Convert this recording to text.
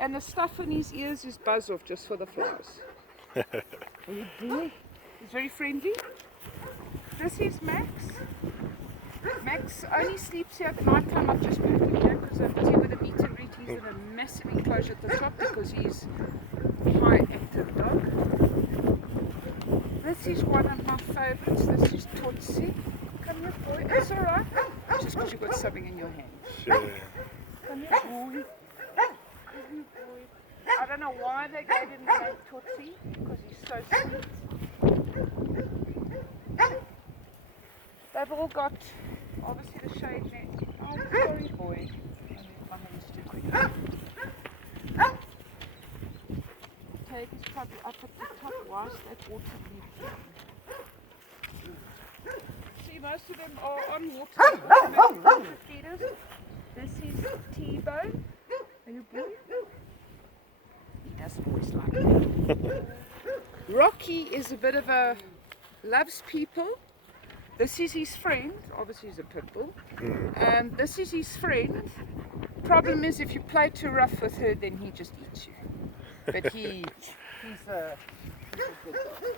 And the stuff in his ears is buzz off just for the flies. He's very friendly. This is Max. Max only sleeps here at night time. I've just moved him here because I'm busy with a meet and greet. He's in a massive enclosure at the top because he's a high active dog. This is one of my favourites. This is Tootsie. Come here, boy. It's alright. Just because you've got something in your hand. Sure. Come here, boy. I don't know why they gave him the name Tootsie, because he's so sweet. They've all got, obviously, the shade net. Oh, sorry, boy. My hand's too quick. Tag is probably up at the top whilst that water leaves. See, most of them are on water. Feeders. This is T-Bone. Are you boy? He doesn't always like it. Rocky is a bit of a loves people. This is his friend. Obviously he's a pit bull. This is his friend. Problem is if you play too rough with her, then he just eats you. But he's a good dog.